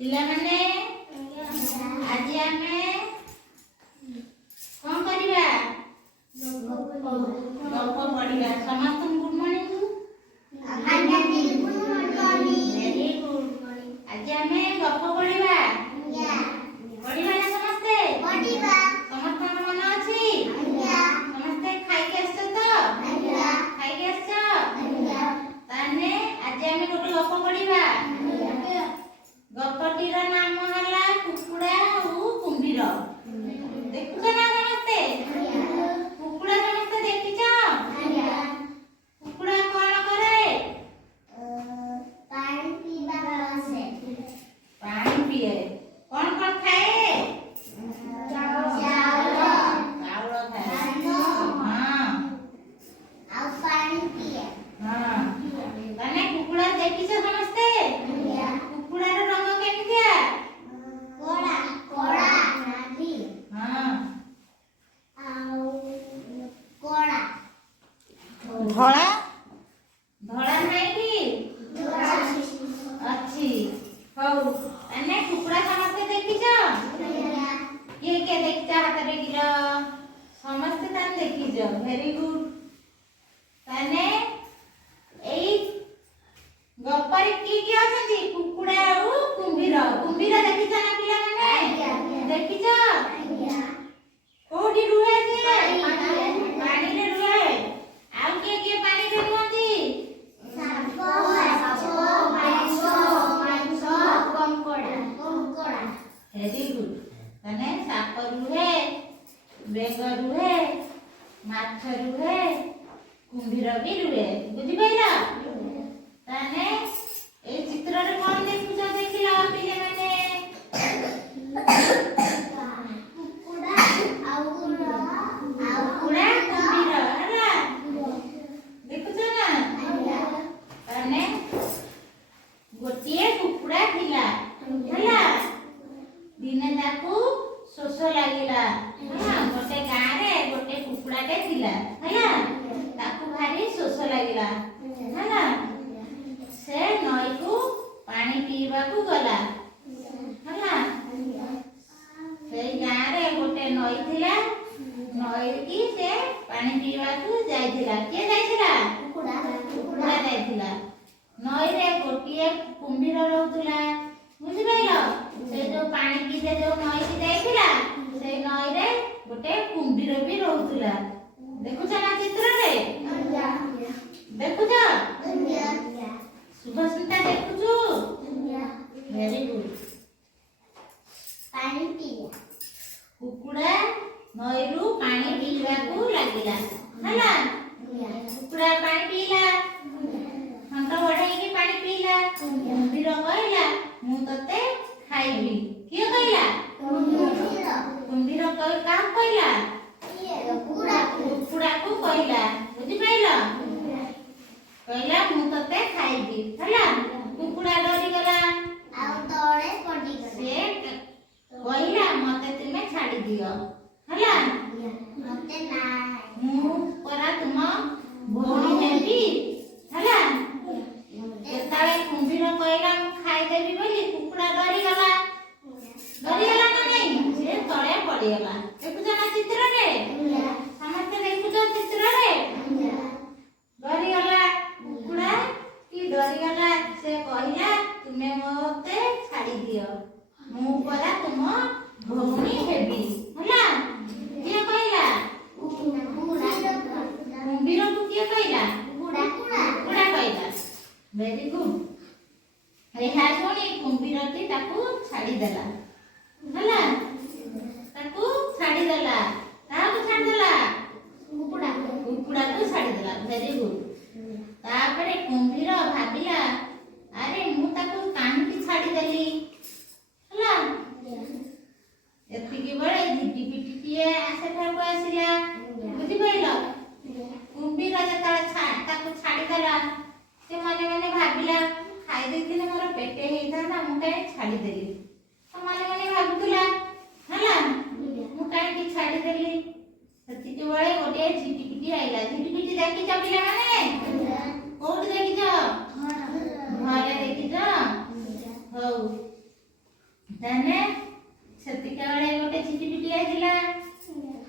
ପିଲାମାନେ ଆଜି ଆମେ କଣ କରିବା? ଗପ ପଢିବା। ସମସ୍ତଙ୍କୁ ଗୁଡ୍ ମର୍ଣ୍ଣିଂ। Very good. ଆଜି ଆମେ ଗପ ପଢିବା। ପଢିବା ନା ସମସ୍ତେ? ସମସ୍ତଙ୍କ ମନ ଅଛି? ସମସ୍ତେ ଖାଇକି ଆସିଛ ତ? ଖାଇକି ଆସିଛ? ତାହେଲେ ଆଜି ଆମେ ଗୋଟେ ଗପ ପଢିବା। ଗପଟିର ନାମ ହେଲା କୁକୁଡ଼ା ଆଉ କୁମ୍ଭୀର। ଦେଖୁଛ ନା ସମସ୍ତେ? କୁକୁଡ଼ା ସମସ୍ତେ ଦେଖିଛ? କୁକୁଡ଼ା କଣ କରେ? ପାଣି ପିଏ। କଣ କଣ ଖାଏ? ଚାଉଳ ଖାଏ। ହଁ। ତାହେଲେ କୁକୁଡ଼ା ଦେଖିଛ ସମସ୍ତେ? କୁକୁଡ଼ାର ରଙ୍ଗ କେମିତିଆ? ଧଳା ଧଳା ନାହିଁ କି? ଅଛି। ହଉ, ତାହେଲେ କୁକୁଡ଼ା ସମସ୍ତେ ଦେଖିଛ? କିଏ କିଏ ଦେଖିଛ ହାତ ଟେକିଲ? ସମସ୍ତେ ତାହେଲେ ଦେଖିଛ। Very good. ତାହେଲେ ଏଇ ଗପରେ କିଏ କିଏ ଅଛନ୍ତି? କୁକୁଡ଼ା ଆଉ କୁମ୍ଭୀର। କୁମ୍ଭୀର ଦେଖିଛ ନା ପିଲାମାନେ? ଦେଖିଛ? କୋଉଠି ରୁହେ ସେ? ପାଣିରେ ରୁହେ। ଆଉ କିଏ କିଏ ପାଣିରେ ରୁହନ୍ତି? Very good. ତାହେଲେ ସାପ ରୁହେ, ବେଙ୍ଗ ରୁହେ, ମାଛ ରୁହେ, କୁମ୍ଭୀର ବି ରୁହେ। ବୁଝିପାରିଲ? ତାହେଲେ ଏଇ ଚିତ୍ରରେ କଣ ଦେଖୁଛ? ଦେଖିଲ ପିଲାମାନେ? କୁକୁଡ଼ା କୁମ୍ଭୀର ହେଲା। ଦେଖୁଛ ନା? ତାହେଲେ ଗୋଟିଏ କୁକୁଡ଼ା ଥିଲା ହେଲା। ଦିନେ ତାକୁ ଶୋଷ ଲାଗିଲା। ଗୋଟେ ଗାଁରେ ଗୋଟେ କୁକୁଡ଼ାଟେ ଥିଲା ହେଲା। ତାକୁ ଭାରି ଶୋଷ ଲାଗିଲା ହେଲା। ସେ ନଈକୁ ପାଣି ପିଇବାକୁ ଗଲା ହେଲା। ସେଇ ଗାଁରେ ଗୋଟେ ନଈ ଥିଲା। ନଈକି ସେ ପାଣି ପିଇବାକୁ ଯାଇଥିଲା। କିଏ ଯାଇଥିଲା? କୁକୁଡ଼ା ଯାଇଥିଲା। ନଈରେ ଗୋଟିଏ କୁମ୍ଭୀର ରହୁଥିଲା। ବୁଝିପାରିଲ? ସେ ଯୋଉ ପାଣି ପିଇତେ ଯୋଉ ନଈକି ଯାଇଥିଲା, ସେଇ ନଈରେ ଗୋଟେ କୁମ୍ଭୀର ବି ରହୁଥିଲା। ଦେଖୁଛ ନା ଚିତ୍ରରେ? ଦେଖୁଛ? ଶୁଭସ୍ମିତା ଦେଖୁଛୁ? Very good. କୁକୁଡ଼ା ନଈରୁ ପାଣି ପିଇବାକୁ ଲାଗିଲା ହେଲା। କୁକୁଡ଼ା ପାଣି ପିଇଲା, ଥଣ୍ଟ ବଢେଇକି ପାଣି ପିଇଲା। କୁମ୍ଭୀର କହିଲା ମୁଁ ତତେ ଖାଇବି। କିଏ କହିଲା? କୁମ୍ଭୀର କାହାକୁ କହିଲା? କୁକୁଡ଼ାକୁ କହିଲା। ବୁଝିପାରିଲ? କହିଲା ମୁଁ ତତେ ଖାଇବି ହେଲା। କୁକୁଡ଼ା ଡରିଗଲା। ସେ କହିଲା ମତେ ତୁମେ ଛାଡି ଦିଅ ହେଲା। ମୁଁ ପରା ତୁମ ଭଉଣୀ ହେବି ହେଲା। ଯେତେବେଳେ କୁମ୍ଭୀର କହିଲା ମୁଁ ଖାଇଦେବି ବୋଲି, କୁକୁଡ଼ା ଡରିଗଲା। ଡରିଗଲା ନା ନାଇଁ? ସେ ତଳେ ପଡିଗଲା। ଦେଖୁଛ ନା ଚିତ୍ରରେ? ସମସ୍ତେ ଦେଖୁଛ ଚିତ୍ରରେ? ଡରିଗଲା କୁକୁଡ଼ା କି ଡରିଗଲା। ସେ କହିଲା ତୁମେ ମତେ ଛାଡି ଦିଅ, ମୁଁ ପରା ତୁମ ଭଉଣୀ ହେବି ହେଲା। କିଏ କହିଲା? କୁମ୍ଭୀରକୁ କିଏ କହିଲା? କୁକୁଡ଼ା କହିଲା। Very good. ଏହା ଶୁଣି କୁମ୍ଭୀରଟି ତାକୁ ଛାଡ଼ିଦେଲା ହେଲା। ତାକୁ ଛାଡ଼ିଦେଲା। କାହାକୁ ଛାଡ଼ିଦେଲା? କୁକୁଡ଼ାକୁ ଛାଡ଼ିଦେଲା। Very good. ତାପରେ କୁମ୍ଭୀର ଭାବିଲା ଆରେ ମୁଁ ତାକୁ କାହିଁକି ଛାଡ଼ିଦେଲି ହେଲା। ଏତିକି ବେଳେ ଝିଟିପିଟିଟିଏ ସେଠାକୁ ଆସିଲା। ବୁଝିପାରିଲ? କୁମ୍ଭୀର ଯେତେବେଳେ ତାକୁ ଛାଡ଼ିଦେଲା, ସେ ମନେ ମନେ ଭାବିଲା ଖାଇ ଦେଇଥିଲେ ମୋର ପେଟେ ହେଇଥାନ୍ତା, ମୁଁ କାହିଁ ଛାଡ଼ିଦେଲି। ମନେ ମନେ ଭାବୁଥିଲା ହେଲା, ମୁଁ କାହିଁକି ଛାଡ଼ିଦେଲି। गोटे झिटिपिटी आइला झिटिपिटी देखिछ पिलामाने कोउठ देखिछ घरे देखिछ हौ ताने सतिका बेले गोटे झिटिपिटी आइला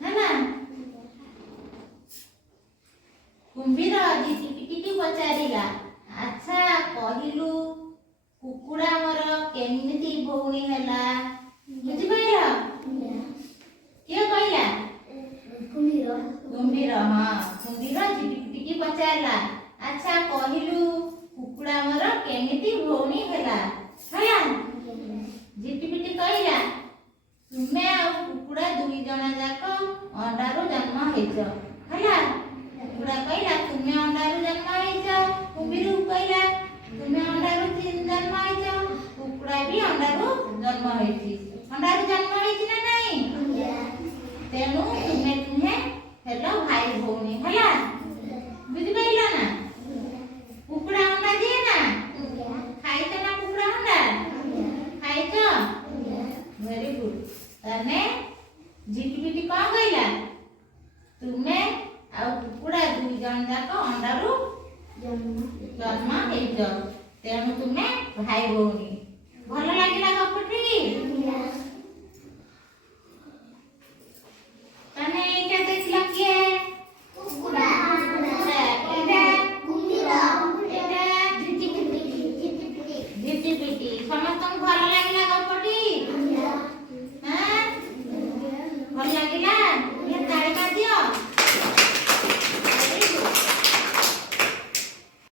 हैना कुंभीर झिटिपिटी की पचारिला अच्छा कहिलु कुकुड़ा मोर केमिति भौणी हैला बुझि पाइला के कहला कुंभीर हां कुंभीर झिटिपिटी की पचारला अच्छा कहिलु कुकुड़ा मोर केमिति भौणी हैला हैला झिटिपिटी कहला तुमे आ कुकुड़ा दुई जणा जाक अंडारू जन्म हेछ हैला कुकुड़ा कहला तुमे अंडारू जन्म हेछ कुंभीर कहला तुमे अंडारू तीन जन्म हेछ कुकुड़ा भी अंडारू जन्म हेछि अंडारू जन्म हेछि ना नहीं तेणु तुमे तुहे हेलो भाई भौणी हैला बुझि पाइला ना कुकुड़ा अंडा दिए ना खाइछ ना कुकुड़ा अंडा खाइछ वेरी गुड तने झिटिपिटी कोन कहला तुमे आ कुकुड़ा दुई जण जाक अंडारू जन्म हेछ तेणु तुमे भाई भौणी